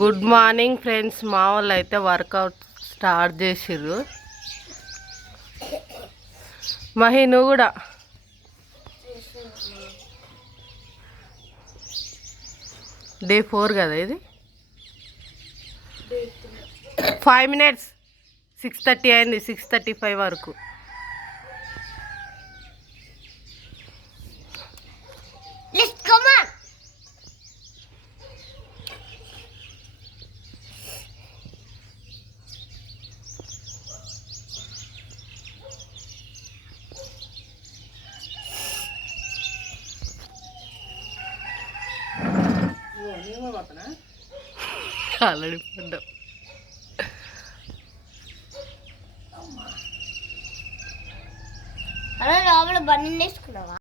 Good morning friends మా వాళ్ళు అయితే వర్కౌట్ స్టార్ట్ చేసిర్రు. మహి నువ్వు కూడా? డే ఫోర్ కదా ఇది? ఫైవ్ మినిట్స్ సిక్స్ థర్టీ అయింది సిక్స్ థర్టీ ఫైవ్ వరకు. ఆల్రెడీ పడ్డాం అరే లోపల బండి వేసుకున్నావా?